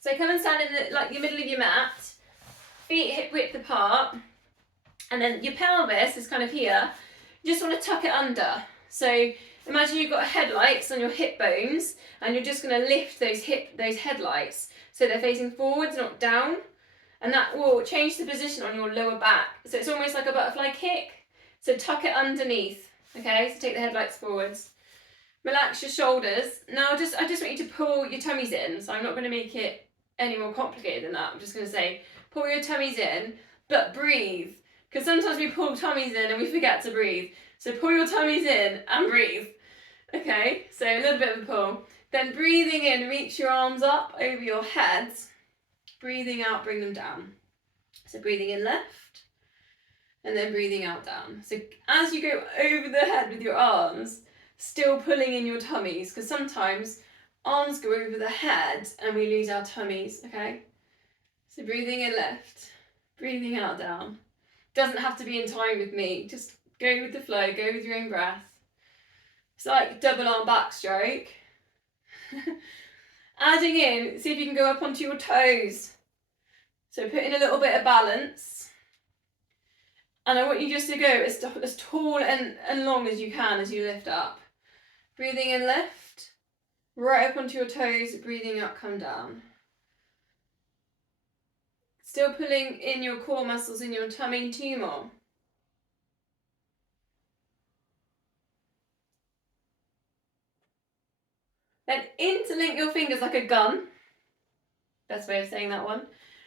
So come and stand in the middle of your mat, feet hip width apart, and then your pelvis is kind of here. You just want to tuck it under. So imagine you've got headlights on your hip bones, and you're just going to lift those headlights so they're facing forwards, not down, and that will change the position on your lower back. So it's almost like a butterfly kick. So tuck it underneath. Okay, so take the headlights forwards. Relax your shoulders. Now I just want you to pull your tummies in. So I'm not going to make it any more complicated than that. I'm just going to say pull your tummies in, but breathe. Because sometimes we pull tummies in and we forget to breathe. So pull your tummies in and breathe. Okay, so a little bit of a pull. Then breathing in, reach your arms up over your heads. Breathing out, bring them down. So breathing in left, and then breathing out down. So as you go over the head with your arms, still pulling in your tummies, because sometimes arms go over the head and we lose our tummies, okay? So breathing in left, breathing out down. Doesn't have to be in time with me, just go with the flow, go with your own breath. It's like double arm backstroke. Adding in, see if you can go up onto your toes. So put in a little bit of balance. And I want you just to go as tall and long as you can as you lift up. Breathing in left, right up onto your toes, breathing out, come down. Still pulling in your core muscles in your tummy, 2 more. Then interlink your fingers like a gun. Best way of saying that one.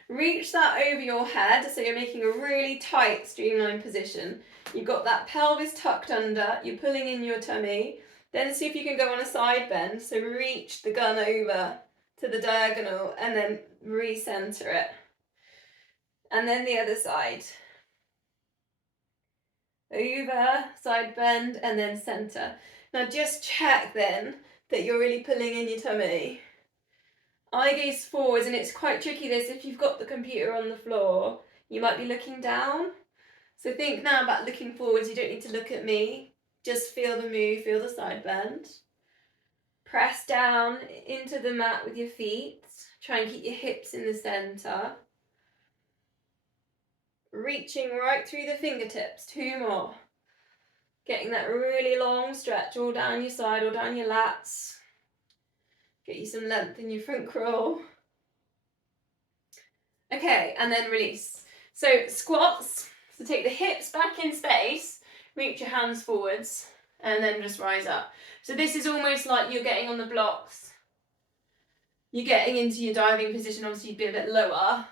Reach that over your head, so you're making a really tight streamlined position. You've got that pelvis tucked under, you're pulling in your tummy. Then see if you can go on a side bend. So reach the gun over to the diagonal and then recenter it. And then the other side. Over, side bend, and then center. Now just check then that you're really pulling in your tummy. Eye gaze forwards, and it's quite tricky this if you've got the computer on the floor. You might be looking down. So think now about looking forwards. You don't need to look at me. Just feel the move, feel the side bend. Press down into the mat with your feet. Try and keep your hips in the center. Reaching right through the fingertips, 2 more. Getting that really long stretch all down your side, all down your lats. Get you some length in your front crawl. Okay, and then release. So squats, so take the hips back in space, reach your hands forwards, and then just rise up. So this is almost like you're getting on the blocks. You're getting into your diving position, obviously you'd be a bit lower.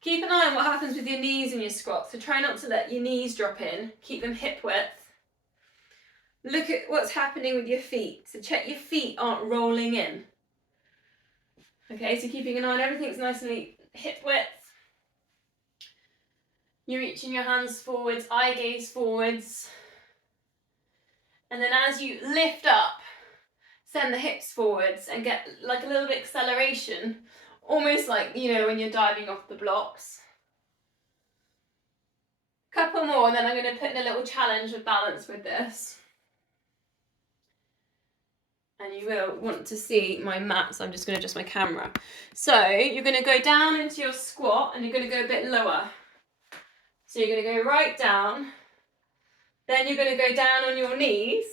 Keep an eye on what happens with your knees in your squats, so try not to let your knees drop in, keep them hip width. Look at what's happening with your feet, so check your feet aren't rolling in. Okay, so keeping an eye on everything's nicely hip width. You're reaching your hands forwards, eye gaze forwards. And then as you lift up, send the hips forwards and get like a little bit of acceleration, almost like, you know, when you're diving off the blocks. Couple more, and then I'm going to put in a little challenge of balance with this. And you will want to see my mat, so I'm just going to adjust my camera. So you're going to go down into your squat and you're going to go a bit lower. So you're going to go right down, then you're going to go down on your knees,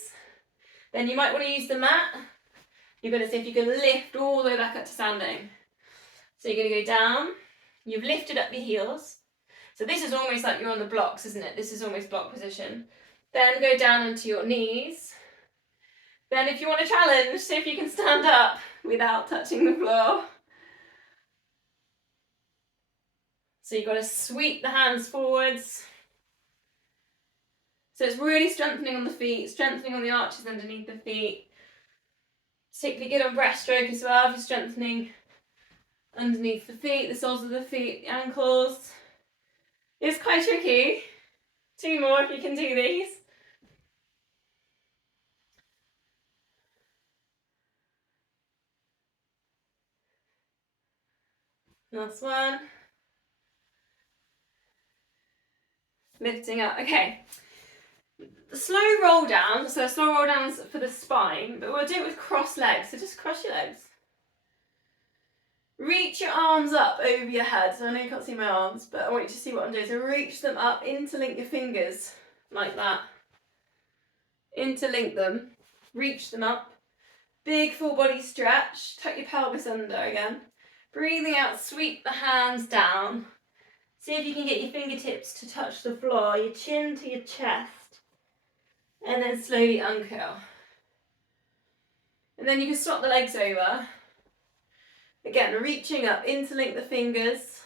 then you might want to use the mat. You're going to see if you can lift all the way back up to standing. So you're going to go down, you've lifted up your heels. So this is almost like you're on the blocks, isn't it? This is almost block position. Then go down onto your knees. Then if you want a challenge, see if you can stand up without touching the floor. So you've got to sweep the hands forwards. So it's really strengthening on the feet, strengthening on the arches underneath the feet. Particularly good on breaststroke as well, if you're strengthening underneath the feet, the soles of the feet, the ankles. It's quite tricky. 2 more if you can do these. Last one. Lifting up. Okay. The slow roll down. So slow roll downs for the spine, but we'll do it with cross legs. So just cross your legs. Reach your arms up over your head. So I know you can't see my arms, but I want you to see what I'm doing. So reach them up, interlink your fingers like that. Interlink them, reach them up. Big full body stretch, tuck your pelvis under again. Breathing out, sweep the hands down. See if you can get your fingertips to touch the floor, your chin to your chest. And then slowly uncurl. And then you can swap the legs over. Again, reaching up, interlink the fingers.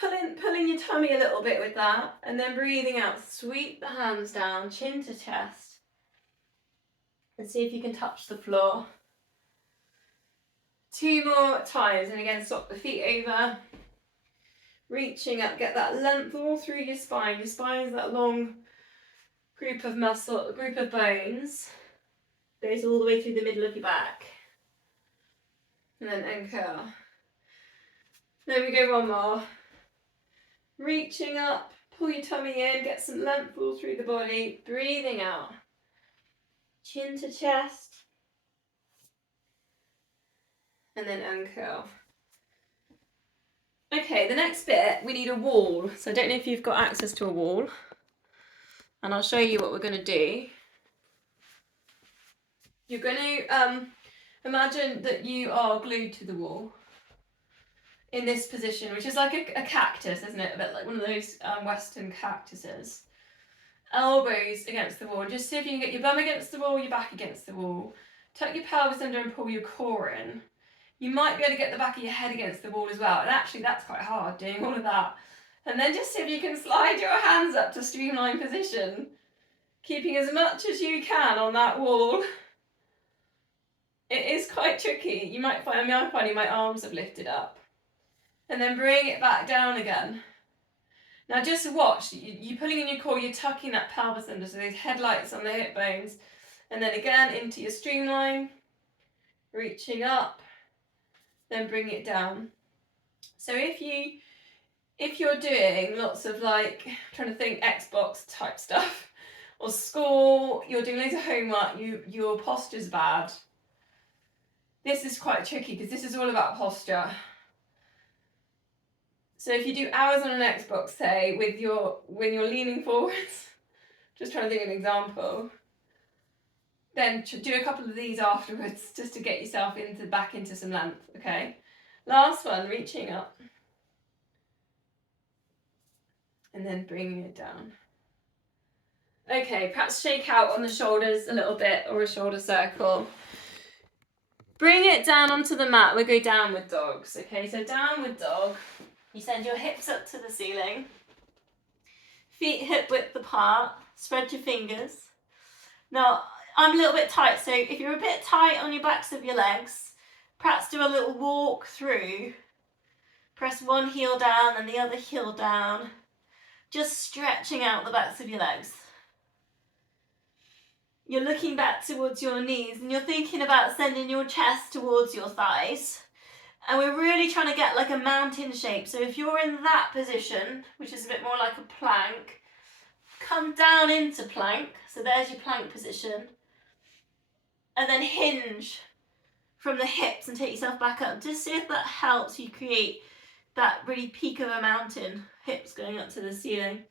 Pulling your tummy a little bit with that. And then breathing out, sweep the hands down, chin to chest. And see if you can touch the floor. 2 more times, and again, swap the feet over. Reaching up, get that length all through your spine. Your spine is that long group of muscle, group of bones. Goes all the way through the middle of your back. And then uncurl. Then we go one more. Reaching up, pull your tummy in, get some length all through the body. Breathing out. Chin to chest. And then uncurl. Okay, the next bit, we need a wall. So I don't know if you've got access to a wall. And I'll show you what we're going to do. You're going to imagine that you are glued to the wall in this position, which is like a cactus, isn't it? A bit like one of those Western cactuses. Elbows against the wall. Just see if you can get your bum against the wall, your back against the wall. Tuck your pelvis under and pull your core in. You might be able to get the back of your head against the wall as well. And actually that's quite hard doing all of that. And then just see if you can slide your hands up to streamline position. Keeping as much as you can on that wall. It is quite tricky. You might find, I'm finding my arms have lifted up. And then bring it back down again. Now just watch, you're pulling in your core, you're tucking that pelvis under, so those headlights on the hip bones. And then again into your streamline. Reaching up. Then bring it down. So if you're doing lots of like, trying to think Xbox type stuff, or school, you're doing loads of homework, your posture's bad. This is quite tricky because this is all about posture. So if you do hours on an Xbox, say, when you're leaning forwards, just trying to think of an example, then do a couple of these afterwards just to get yourself back into some length, okay? Last one, reaching up. And then bringing it down. Okay, perhaps shake out on the shoulders a little bit, or a shoulder circle. Bring it down onto the mat. We'll go downward dogs. Okay, so downward dog. You send your hips up to the ceiling. Feet hip width apart. Spread your fingers. Now, I'm a little bit tight, so if you're a bit tight on your backs of your legs, perhaps do a little walk through. Press one heel down and the other heel down. Just stretching out the backs of your legs. You're looking back towards your knees and you're thinking about sending your chest towards your thighs. And we're really trying to get like a mountain shape. So if you're in that position, which is a bit more like a plank, come down into plank. So there's your plank position. And then hinge from the hips and take yourself back up. Just see if that helps you create that really peak of a mountain, hips going up to the ceiling.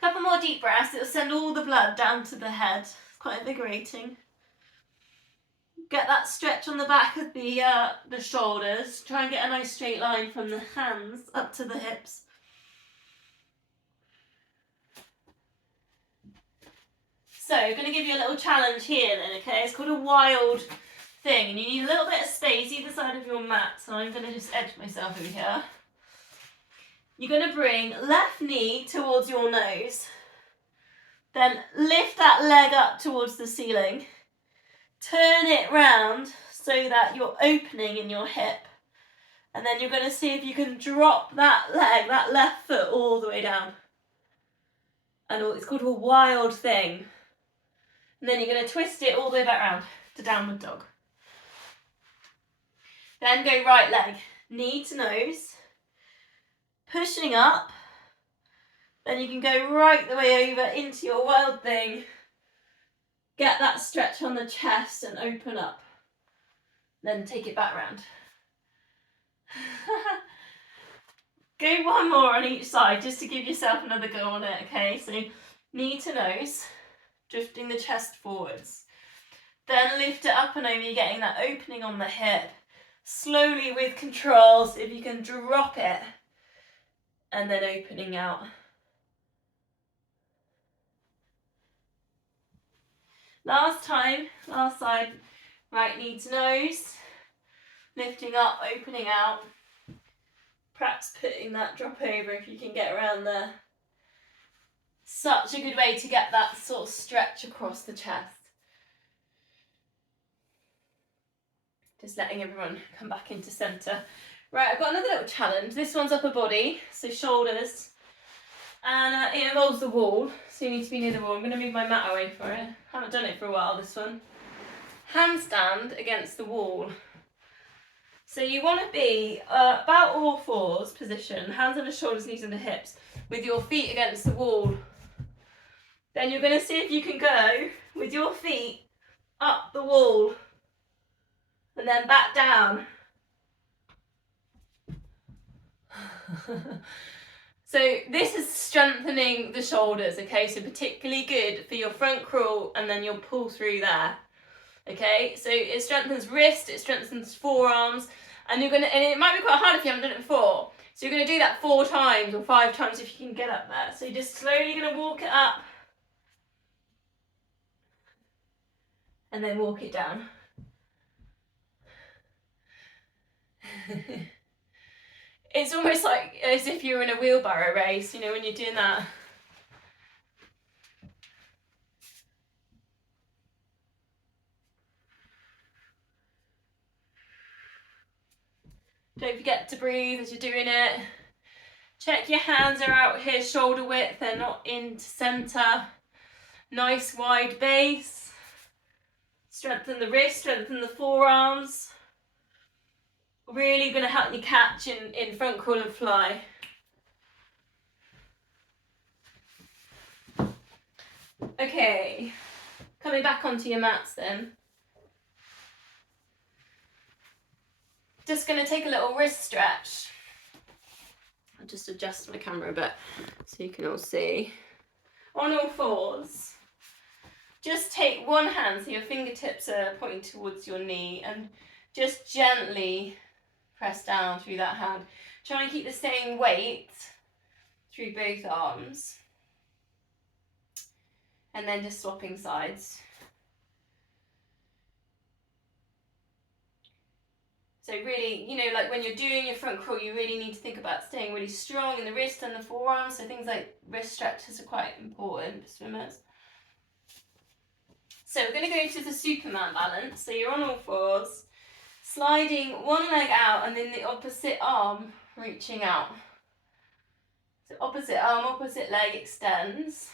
Couple more deep breaths, it'll send all the blood down to the head. It's quite invigorating. Get that stretch on the back of the shoulders. Try and get a nice straight line from the hands up to the hips. So, I'm going to give you a little challenge here then, okay? It's called a wild thing, and you need a little bit of space either side of your mat. So I'm going to just edge myself over here. You're going to bring left knee towards your nose. Then lift that leg up towards the ceiling. Turn it round so that you're opening in your hip. And then you're going to see if you can drop that leg, that left foot, all the way down. And it's called a wild thing. And then you're going to twist it all the way back round to downward dog. Then go right leg, knee to nose. Pushing up. Then you can go right the way over into your wild thing. Get that stretch on the chest and open up. Then take it back round. Go one more on each side just to give yourself another go on it, okay? So knee to nose, drifting the chest forwards. Then lift it up and over, you're getting that opening on the hip. Slowly with control, so if you can drop it and then opening out. Last time, last side, right knee to nose, lifting up, opening out. Perhaps putting that drop over if you can get around there. Such a good way to get that sort of stretch across the chest. Just letting everyone come back into centre. Right, I've got another little challenge. This one's upper body, so shoulders. And it involves the wall, so you need to be near the wall. I'm going to move my mat away for it. Haven't done it for a while, this one. Handstand against the wall. So you want to be about all fours position, hands on the shoulders, knees on the hips, with your feet against the wall. Then you're going to see if you can go with your feet up the wall and then back down. So this is strengthening the shoulders, okay? So particularly good for your front crawl and then you'll pull through there. Okay, so it strengthens wrist, it strengthens forearms, and you're gonna, and it might be quite hard if you haven't done it before. So you're gonna do that 4 times or 5 times if you can get up there. So you're just slowly gonna walk it up and then walk it down. It's almost like as if you're in a wheelbarrow race, you know, when you're doing that. Don't forget to breathe as you're doing it. Check your hands are out here, shoulder width, they're not into centre. Nice wide base. Strengthen the wrist, strengthen the forearms. Really going to help you catch in front crawl and fly. Okay, coming back onto your mats then. Just going to take a little wrist stretch. I'll just adjust my camera a bit so you can all see. On all fours. Just take one hand so your fingertips are pointing towards your knee and just gently press down through that hand. Try and keep the same weight through both arms. And then just swapping sides. So really, you know, like when you're doing your front crawl, you really need to think about staying really strong in the wrist and the forearms. So things like wrist stretches are quite important for swimmers. So we're going to go into the Superman balance. So you're on all fours, sliding one leg out and then the opposite arm reaching out. So opposite arm, opposite leg extends,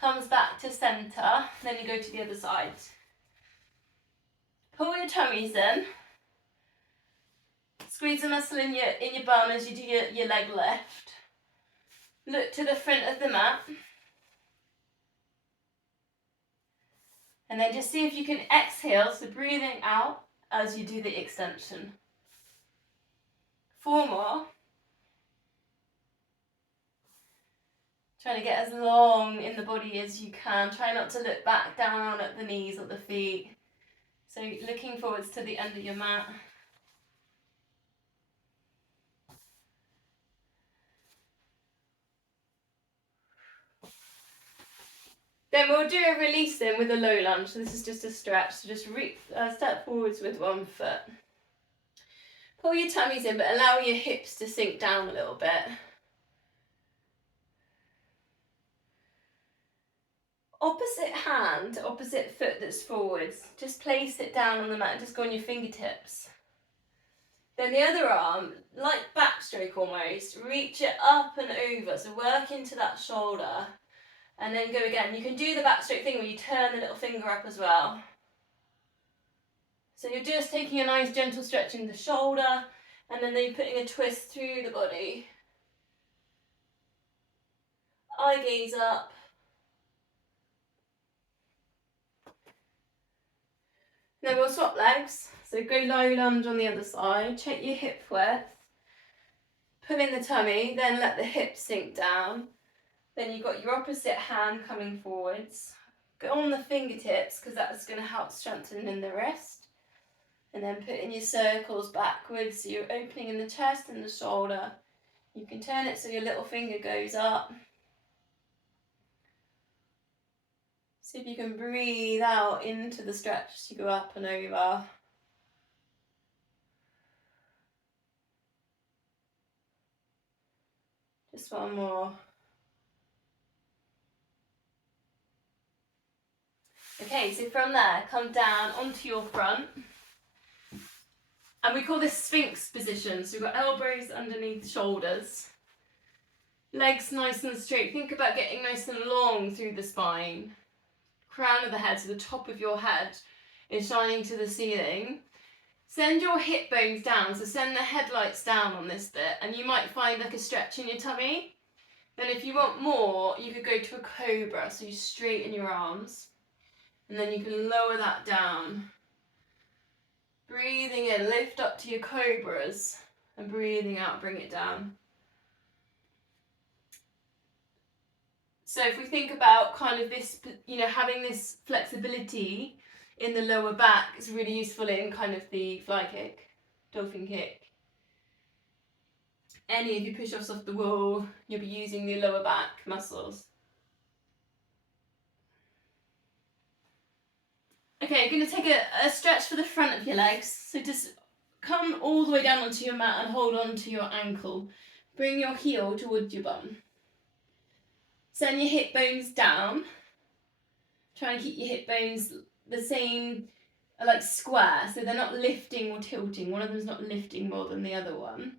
comes back to centre, then you go to the other side. Pull your tummies in. Squeeze the muscle in your bum as you do your leg lift. Look to the front of the mat. And then just see if you can exhale, so breathing out as you do the extension. 4 more. Trying to get as long in the body as you can. Try not to look back down at the knees or the feet. So looking forwards to the end of your mat. Then we'll do a release in with a low lunge. So this is just a stretch. So just step forwards with one foot. Pull your tummies in, but allow your hips to sink down a little bit. Opposite hand, opposite foot that's forwards. Just place it down on the mat and just go on your fingertips. Then the other arm, like backstroke almost, reach it up and over. So work into that shoulder. And then go again. You can do the backstroke thing where you turn the little finger up as well. So you're just taking a nice gentle stretch in the shoulder and then you're putting a twist through the body. Eye gaze up. Then we'll swap legs. So go low lunge on the other side, check your hip width, pull in the tummy, then let the hips sink down. Then you've got your opposite hand coming forwards. Go on the fingertips because that's going to help strengthen in the wrist. And then put in your circles backwards, so you're opening in the chest and the shoulder. You can turn it so your little finger goes up. See if you can breathe out into the stretch as you go up and over. Just one more. Okay, so from there, come down onto your front. And we call this Sphinx position. So we've got elbows underneath the shoulders. Legs nice and straight. Think about getting nice and long through the spine. Crown of the head, so the top of your head is shining to the ceiling. Send your hip bones down, so send the headlights down on this bit, and you might find like a stretch in your tummy. Then if you want more, you could go to a cobra, so you straighten your arms, and then you can lower that down. Breathing in, lift up to your cobras, and breathing out, bring it down. So if we think about kind of this, having this flexibility in the lower back is really useful in kind of the fly kick, dolphin kick. Any of your push-offs off the wall, you'll be using the lower back muscles. Okay, you're going to take a stretch for the front of your legs. So just come all the way down onto your mat and hold on to your ankle. Bring your heel towards your bum. Send your hip bones down. Try and keep your hip bones the same, like square, so they're not lifting or tilting. One of them's not lifting more than the other one.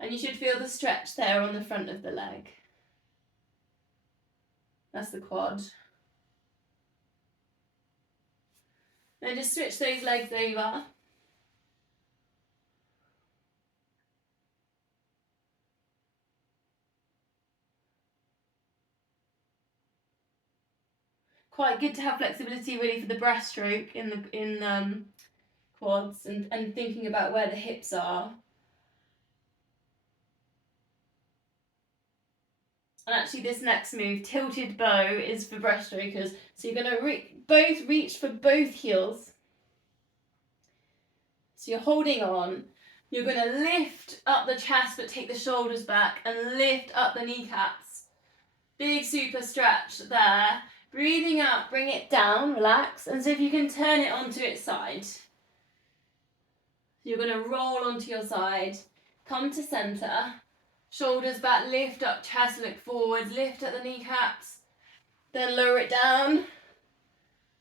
And you should feel the stretch there on the front of the leg. That's the quad. Then just switch those legs over. Quite good to have flexibility really for the breaststroke in quads and thinking about where the hips are. And actually this next move, tilted bow, is for breaststrokers. So you're going to reach for both heels. So you're holding on. You're going to lift up the chest but take the shoulders back and lift up the kneecaps. Big super stretch there. Breathing out, bring it down, relax, and so if you can turn it onto its side. You're going to roll onto your side, come to centre, shoulders back, lift up, chest, look forwards, lift at the kneecaps, then lower it down,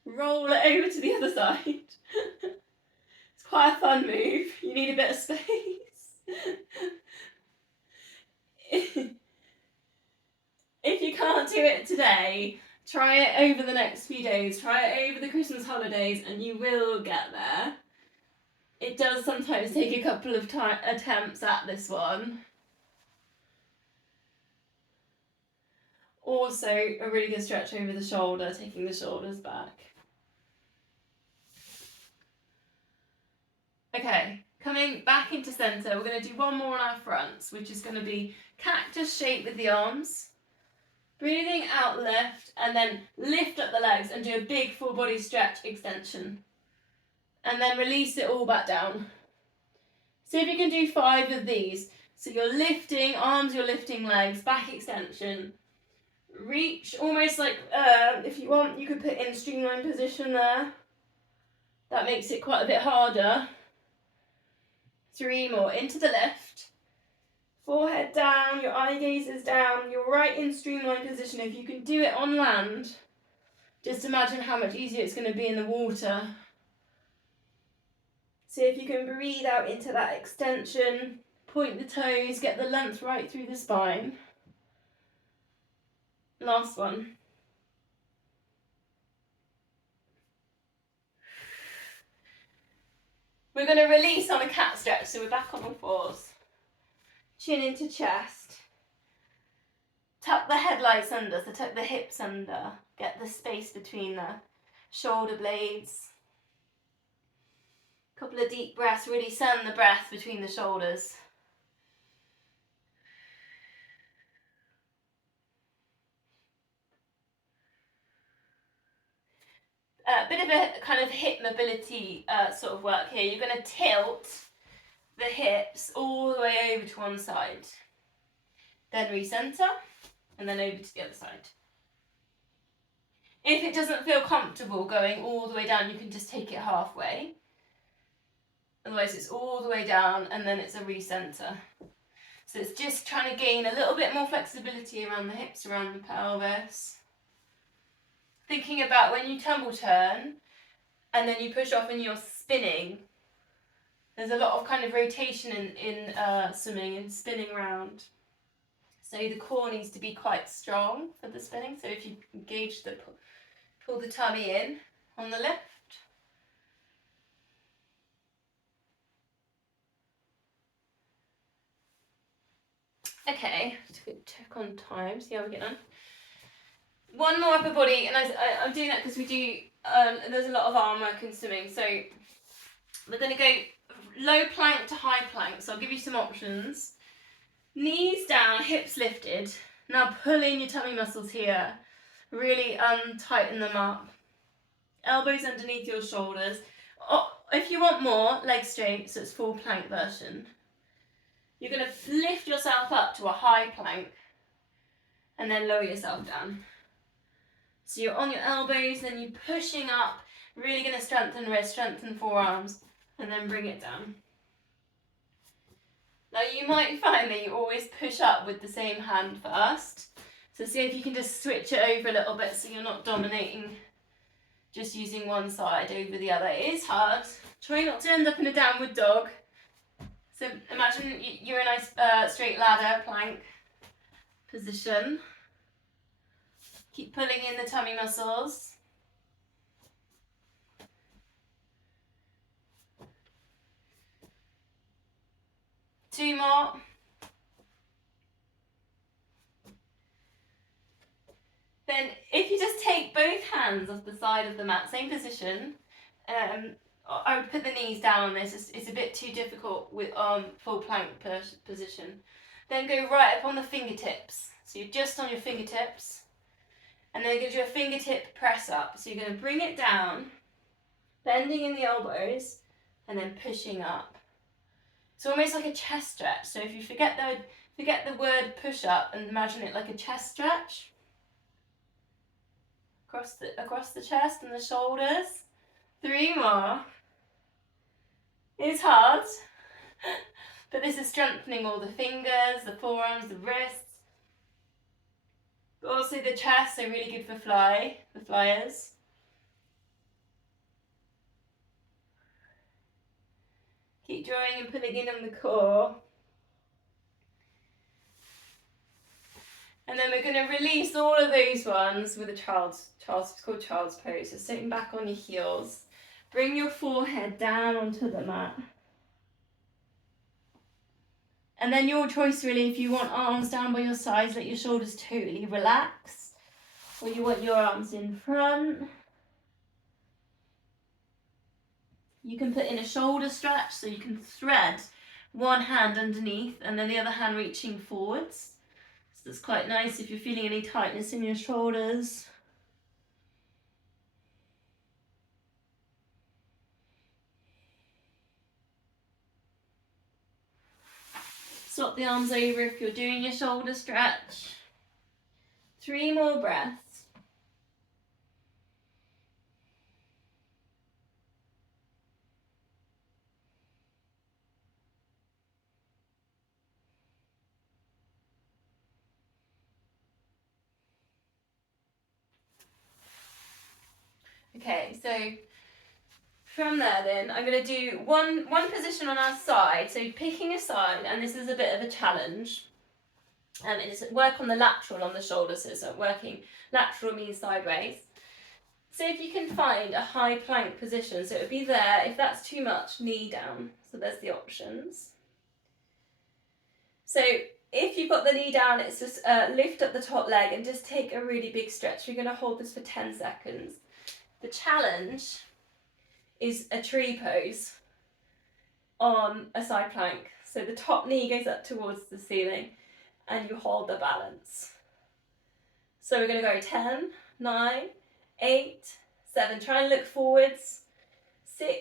roll it over to the other side. It's quite a fun move, you need a bit of space. If you can't do it today, try it over the next few days, try it over the Christmas holidays, and you will get there. It does sometimes take a couple of attempts at this one. Also, a really good stretch over the shoulder, taking the shoulders back. Okay, coming back into centre, we're going to do one more on our fronts, which is going to be cactus shape with the arms. Breathing out, lift, and then lift up the legs and do a big full body stretch extension. And then release it all back down. See if you can do 5 of these. So you're lifting arms, you're lifting legs, back extension. Reach, almost like, if you want, you could put in streamline position there. That makes it quite a bit harder. 3 more, into the lift. Forehead down, your eye gaze is down, you're right in streamline position. If you can do it on land, just imagine how much easier it's going to be in the water. See if you can breathe out into that extension, point the toes, get the length right through the spine. Last one. We're going to release on a cat stretch, so we're back on all fours. Chin into chest. Tuck the headlights under, so tuck the hips under. Get the space between there. shoulder blades. A couple of deep breaths, really send the breath between the shoulders. A bit of a kind of hip mobility sort of work here. You're going to tilt the hips all the way over to one side. Then recenter, and then over to the other side. If it doesn't feel comfortable going all the way down, you can just take it halfway. Otherwise it's all the way down and then it's a recenter. So it's just trying to gain a little bit more flexibility around the hips, around the pelvis. Thinking about when you tumble turn and then you push off and you're spinning, there's a lot of kind of rotation in swimming and spinning around. So the core needs to be quite strong for the spinning. So if you engage pull the tummy in on the lift. Okay, just check on time, see how we get on. One more upper body, and I'm doing that because we do, there's a lot of arm work in swimming, so we're going to go low plank to high plank, so I'll give you some options. Knees down, hips lifted. Now pull in your tummy muscles here, really tighten them up. Elbows underneath your shoulders. Oh, if you want more, legs straight, so it's full plank version. You're going to lift yourself up to a high plank and then lower yourself down. So you're on your elbows, then you're pushing up, really going to strengthen wrists, strengthen forearms, and then bring it down. Now you might find that you always push up with the same hand first. So see if you can just switch it over a little bit so you're not dominating, just using one side over the other. It is hard. Try not to end up in a downward dog. So imagine you're in a straight ladder plank position. Keep pulling in the tummy muscles. Two more. Then if you just take both hands off the side of the mat, same position, I would put the knees down on this. It's a bit too difficult with full plank position. Then go right up on the fingertips. So you're just on your fingertips. And then it gives you a fingertip press up. So you're going to bring it down, bending in the elbows, and then pushing up. It's almost like a chest stretch. So if you forget the word push up and imagine it like a chest stretch. Across the chest and the shoulders. 3 more. It's hard, but this is strengthening all the fingers, the forearms, the wrists. But also the chest, so really good for flyers. Keep drawing and pulling in on the core. And then we're going to release all of those ones with a it's called child's pose. So sitting back on your heels. Bring your forehead down onto the mat. And then your choice really, if you want arms down by your sides, let your shoulders totally relax. Or you want your arms in front. You can put in a shoulder stretch, so you can thread one hand underneath and then the other hand reaching forwards. So that's quite nice if you're feeling any tightness in your shoulders. Swap the arms over if you're doing your shoulder stretch. 3 more breaths. Okay, so from there then, I'm going to do one position on our side, so picking a side, and this is a bit of a challenge. It's work on the lateral on the shoulders, so it's working, lateral means sideways. So if you can find a high plank position, so it would be there, if that's too much, knee down, so there's the options. So if you've got the knee down, it's just lift up the top leg and just take a really big stretch. We're going to hold this for 10 seconds. The challenge is a tree pose on a side plank. So the top knee goes up towards the ceiling and you hold the balance. So we're going to go 10, 9, 8, 7. Try and look forwards. 6,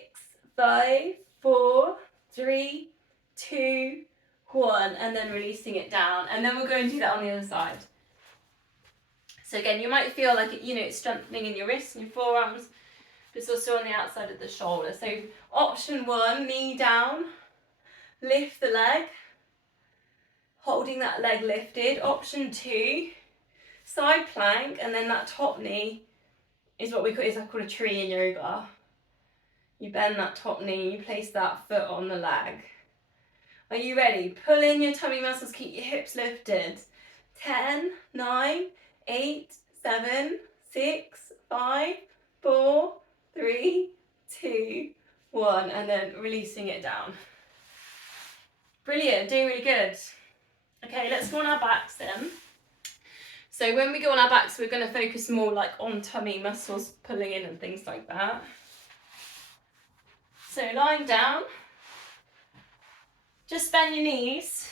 5, 4, 3, 2, 1. And then releasing it down. And then we'll go and do that on the other side. So again, you might feel like, it's strengthening in your wrists and your forearms, but it's also on the outside of the shoulder. So option 1, knee down, lift the leg, holding that leg lifted. Option 2, side plank, and then that top knee is what is called a tree in yoga. You bend that top knee, you place that foot on the leg. Are you ready? Pull in your tummy muscles, keep your hips lifted. 10, 9, 8, 7, 6, 5, 4, 3, 2, 1, and then releasing it down. Brilliant, doing really good. Okay, let's go on our backs then. So when we go on our backs, we're going to focus more like on tummy muscles pulling in and things like that. So lying down, just bend your knees,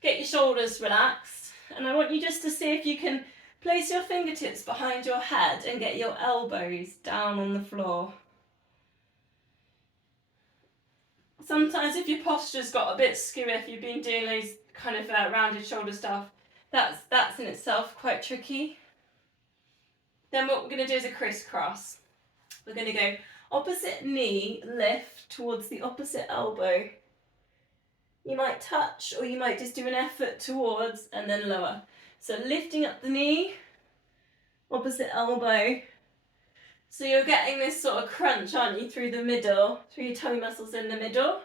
get your shoulders relaxed, and I want you just to see if you can place your fingertips behind your head and get your elbows down on the floor. Sometimes if your posture's got a bit skewy, if you've been doing those kind of rounded shoulder stuff, that's in itself quite tricky. Then what we're going to do is a crisscross. We're going to go opposite knee, lift towards the opposite elbow. You might touch or you might just do an effort towards and then lower. So lifting up the knee, opposite elbow. So you're getting this sort of crunch, aren't you, through the middle, through your tummy muscles in the middle.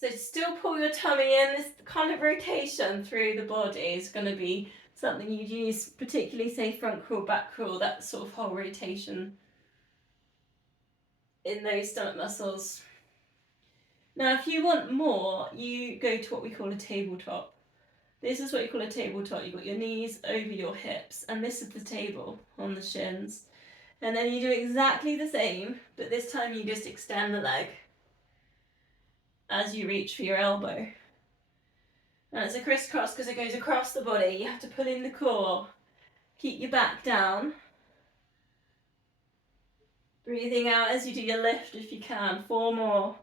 So still pull your tummy in. This kind of rotation through the body is going to be something you'd use, particularly say front crawl, back crawl, that sort of whole rotation in those stomach muscles. Now if you want more, you go to what we call a tabletop. This is what you call a tabletop. You've got your knees over your hips, and this is the table on the shins. And then you do exactly the same, but this time you just extend the leg as you reach for your elbow. And it's a crisscross because it goes across the body. You have to pull in the core. Keep your back down. Breathing out as you do your lift if you can. 4 more.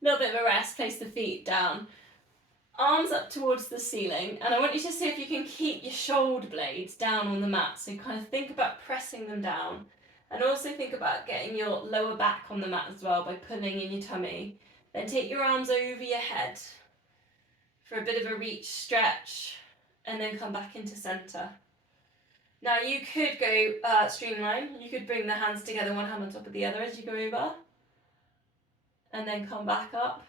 A little bit of a rest, place the feet down. Arms up towards the ceiling, and I want you to see if you can keep your shoulder blades down on the mat. So kind of think about pressing them down, and also think about getting your lower back on the mat as well by pulling in your tummy. Then take your arms over your head for a bit of a reach stretch, and then come back into centre. Now you could go streamline. You could bring the hands together, one hand on top of the other as you go over, and then come back up.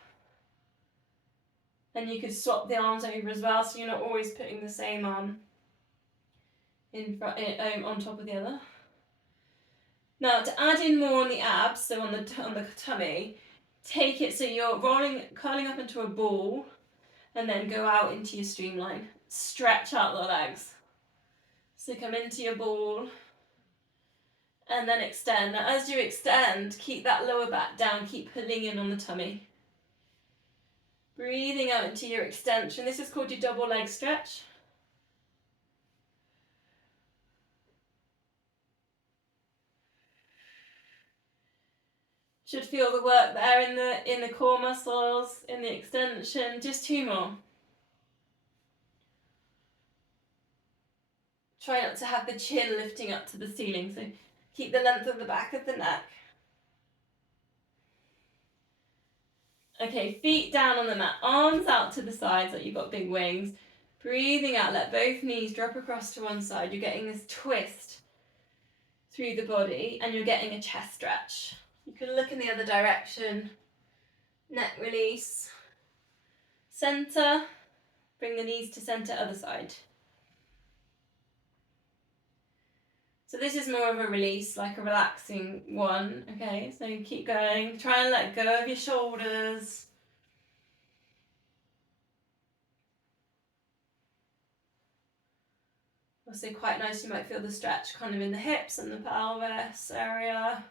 And you could swap the arms over as well, so you're not always putting the same arm in front, on top of the other. Now to add in more on the abs, so on the tummy, take it so you're curling up into a ball, and then go out into your streamline. Stretch out the legs. So come into your ball, and then extend. Now as you extend, keep that lower back down, keep pulling in on the tummy. Breathing out into your extension. This is called your double leg stretch. Should feel the work there in the core muscles, in the extension. Just 2 more. Try not to have the chin lifting up to the ceiling, so keep the length of the back of the neck. Okay, feet down on the mat, arms out to the sides like you've got big wings. Breathing out, let both knees drop across to one side. You're getting this twist through the body, and you're getting a chest stretch. You can look in the other direction. Neck release. Centre. Bring the knees to centre, other side. So this is more of a release, like a relaxing one, okay? So you keep going, try and let go of your shoulders. Also quite nice, you might feel the stretch kind of in the hips and the pelvis area.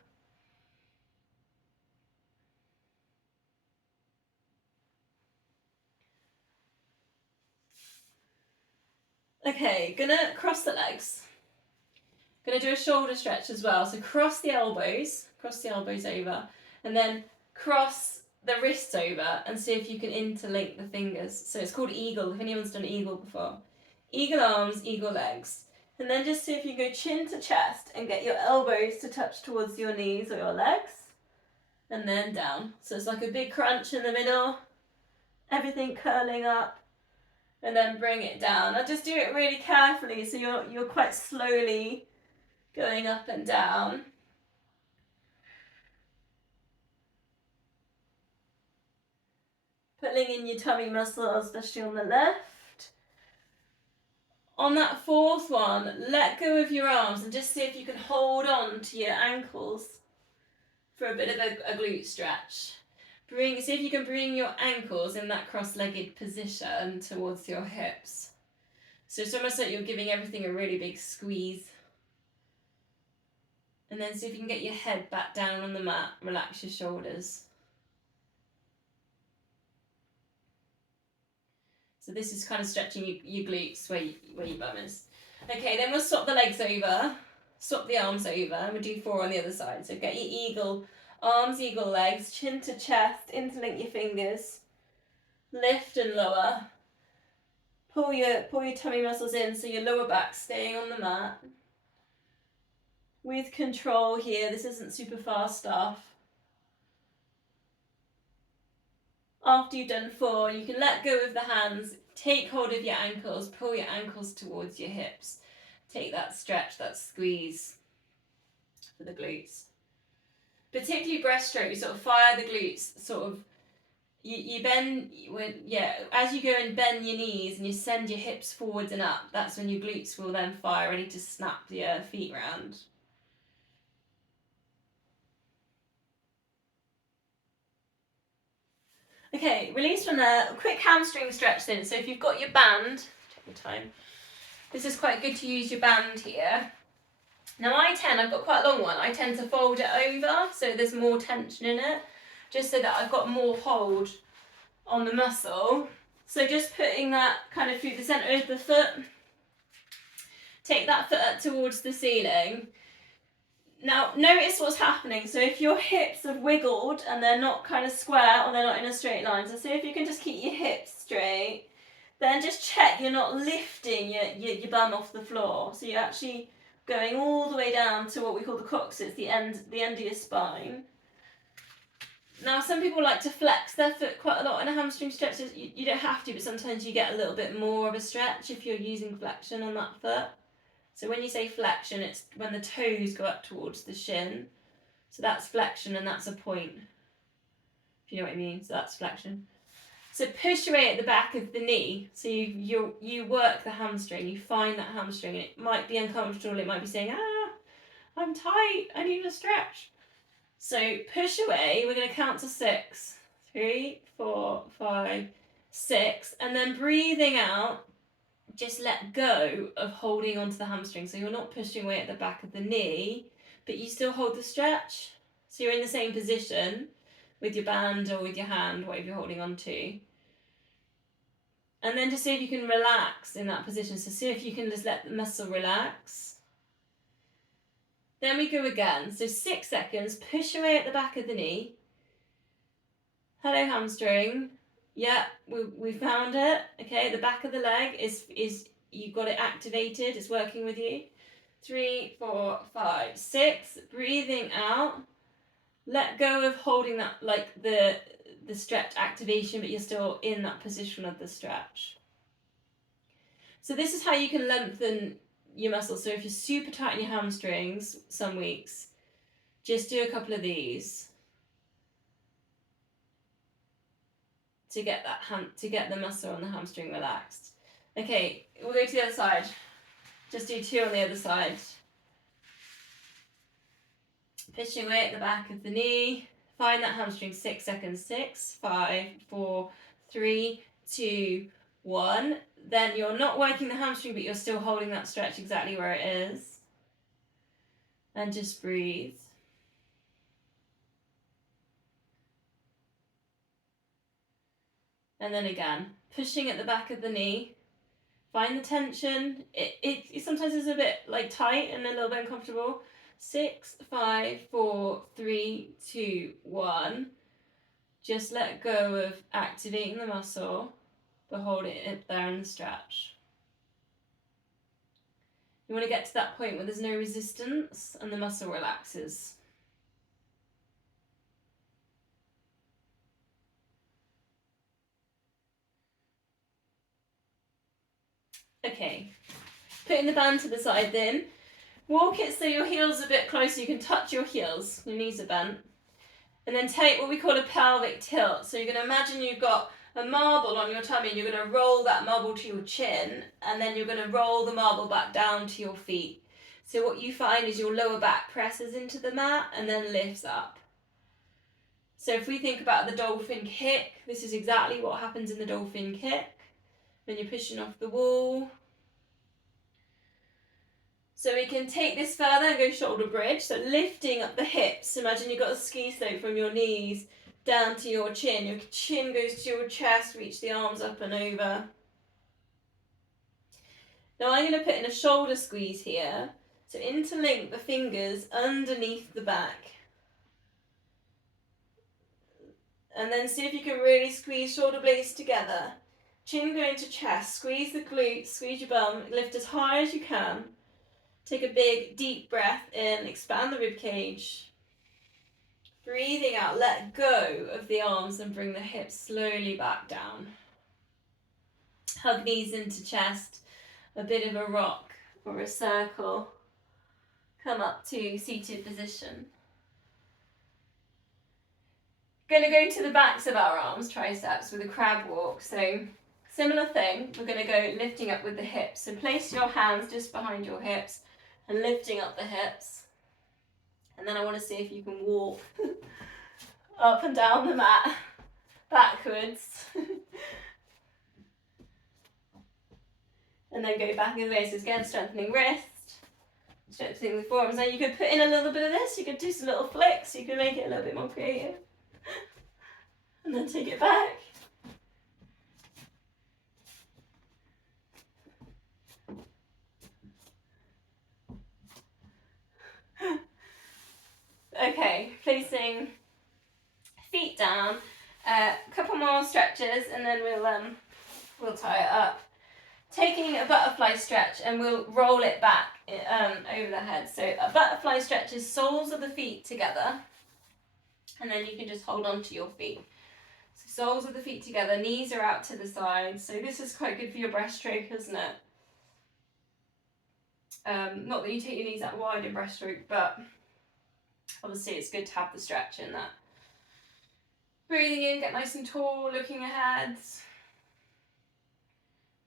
Okay, gonna cross the legs. Gonna do a shoulder stretch as well. So cross the elbows over, and then cross the wrists over and see if you can interlink the fingers. So it's called eagle, if anyone's done eagle before. Eagle arms, eagle legs. And then just see if you go chin to chest and get your elbows to touch towards your knees or your legs. And then down. So it's like a big crunch in the middle, everything curling up, and then bring it down. Now just do it really carefully so you're quite slowly going up and down. Pulling in your tummy muscles, especially on the left. On that fourth one, let go of your arms and just see if you can hold on to your ankles for a bit of a glute stretch. See if you can bring your ankles in that cross-legged position towards your hips. So it's almost like you're giving everything a really big squeeze. And then see if you can get your head back down on the mat, relax your shoulders. So this is kind of stretching your glutes where your bum is. Okay, then we'll swap the legs over, swap the arms over, and we'll do 4 on the other side. So get your eagle arms, eagle legs, chin to chest, interlink your fingers, lift and lower. Pull your tummy muscles in so your lower back's staying on the mat. With control here, this isn't super fast stuff. After you've done 4, you can let go of the hands, take hold of your ankles, pull your ankles towards your hips. Take that stretch, that squeeze for the glutes. Particularly breaststroke, you sort of fire the glutes, sort of, you bend, as you go and bend your knees and you send your hips forwards and up, that's when your glutes will then fire, ready to snap your feet round. Okay, release from there. A quick hamstring stretch then. So if you've got your band, take your time. This is quite good to use your band here. Now I've got quite a long one. I tend to fold it over so there's more tension in it, just so that I've got more hold on the muscle. So just putting that kind of through the centre of the foot. Take that foot up towards the ceiling. Now, notice what's happening. So if your hips have wiggled and they're not kind of square or they're not in a straight line, so see if you can just keep your hips straight, then just check you're not lifting your bum off the floor. So you're actually going all the way down to what we call the coccyx, the end of your spine. Now, some people like to flex their foot quite a lot in a hamstring stretch. You don't have to, but sometimes you get a little bit more of a stretch if you're using flexion on that foot. So when you say flexion, it's when the toes go up towards the shin. So that's flexion and that's a point. If you know what I mean. So that's flexion. So push away at the back of the knee. So you work the hamstring. You find that hamstring. It might be uncomfortable. It might be saying, I'm tight. I need a stretch. So push away. We're going to count to 6. 3, 4, 5, 6. And then breathing out. Just let go of holding onto the hamstring. So you're not pushing away at the back of the knee, but you still hold the stretch. So you're in the same position with your band or with your hand, whatever you're holding on to. And then just see if you can relax in that position. So see if you can just let the muscle relax. Then we go again. So 6 seconds, push away at the back of the knee. Hello, hamstring. Yeah, we found it. Okay, the back of the leg is you've got it activated. It's working with you. 3, 4, 5, 6. Breathing out. Let go of holding that, like the stretch activation, but you're still in that position of the stretch. So this is how you can lengthen your muscles. So if you're super tight in your hamstrings some weeks, just do a couple of these. To get the muscle on the hamstring relaxed. Okay, we'll go to the other side. Just do 2 on the other side. Pushing away at the back of the knee. Find that hamstring, 6 seconds. 6, 5, 4, 3, 2, 1. Then you're not working the hamstring, but you're still holding that stretch exactly where it is. And just breathe. And then again, pushing at the back of the knee. Find the tension. It sometimes is a bit like tight and a little bit uncomfortable. 6, 5, 4, 3, 2, 1. Just let go of activating the muscle, but hold it there in the stretch. You want to get to that point where there's no resistance and the muscle relaxes. Okay, putting the band to the side then. Walk it so your heels are a bit closer, you can touch your heels, your knees are bent. And then take what we call a pelvic tilt. So you're going to imagine you've got a marble on your tummy and you're going to roll that marble to your chin, and then you're going to roll the marble back down to your feet. So what you find is your lower back presses into the mat and then lifts up. So if we think about the dolphin kick, this is exactly what happens in the dolphin kick. When you're pushing off the wall. So we can take this further and go shoulder bridge. So lifting up the hips. Imagine you've got a ski slope from your knees down to your chin. Your chin goes to your chest, reach the arms up and over. Now I'm going to put in a shoulder squeeze here. So interlink the fingers underneath the back. And then see if you can really squeeze shoulder blades together. Chin going to chest, squeeze the glutes, squeeze your bum, lift as high as you can. Take a big deep breath in, expand the rib cage. Breathing out, let go of the arms and bring the hips slowly back down. Hug knees into chest, a bit of a rock or a circle. Come up to seated position. Going to go to the backs of our arms, triceps, with a crab walk. So similar thing, we're going to go lifting up with the hips. So place your hands just behind your hips and lifting up the hips. And then I want to see if you can walk up and down the mat backwards. And then go back in the way. So again, strengthening wrist, strengthening the forearms. Now you could put in a little bit of this, you could do some little flicks, you can make it a little bit more creative. And then take it back. Okay, placing feet down, a couple more stretches and then we'll tie it up. Taking a butterfly stretch and we'll roll it back over the head. So a butterfly stretch is soles of the feet together and then you can just hold on to your feet. So soles of the feet together, knees are out to the side. So this is quite good for your breaststroke, isn't it? Not that you take your knees out wide in breaststroke, but obviously it's good to have the stretch in that. Breathing in, get nice and tall, looking ahead.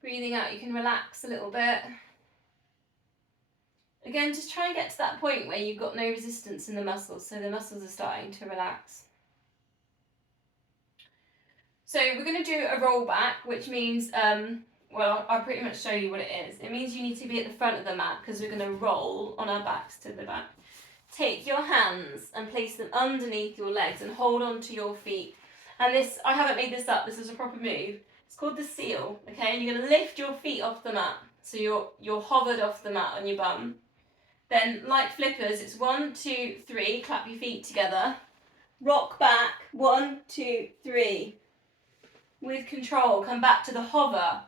Breathing out, you can relax a little bit. Again, just try and get to that point where you've got no resistance in the muscles, so the muscles are starting to relax. So we're going to do a roll back, which means, well, I'll pretty much show you what it is. It means you need to be at the front of the mat because we're going to roll on our backs to the back. Take your hands and place them underneath your legs and hold on to your feet. And this, I haven't made this up, this is a proper move. It's called the seal, okay? And you're going to lift your feet off the mat. So you're hovered off the mat on your bum. Then, like flippers, it's 1, 2, 3, clap your feet together. Rock back, 1, 2, 3. With control, come back to the hover.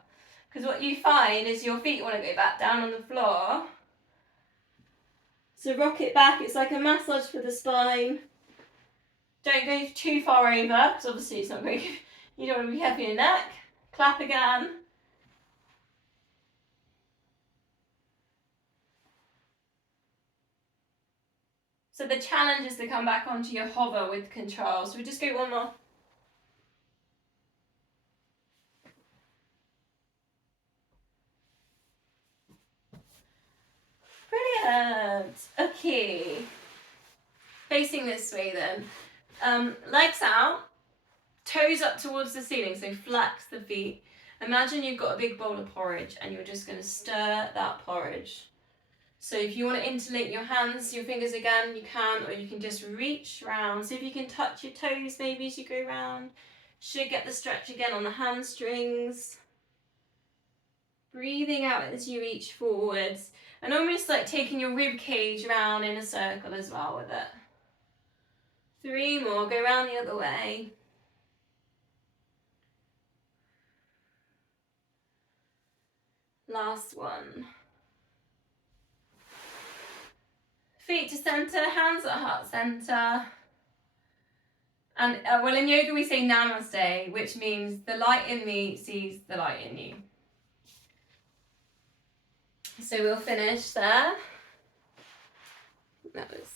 Because what you find is your feet want to go back down on the floor. So rock it back, it's like a massage for the spine. Don't go too far over, because obviously it's not very good. You don't want to be heavy in your neck. Clap again. So the challenge is to come back onto your hover with control. So we just go one more. Brilliant. Okay. facing this way then. Legs out, toes up towards the ceiling, so flex the feet. Imagine you've got a big bowl of porridge and you're just going to stir that porridge. So if you want to interlink your hands, your fingers again, you can, or you can just reach round. See if you can touch your toes maybe as you go round. Should get the stretch again on the hamstrings. Breathing out as you reach forwards, and almost like taking your rib cage round in a circle as well with it. 3 more, go round the other way. Last one. Feet to center, hands at heart center. And well, in yoga we say namaste, which means the light in me sees the light in you. So we'll finish there. That was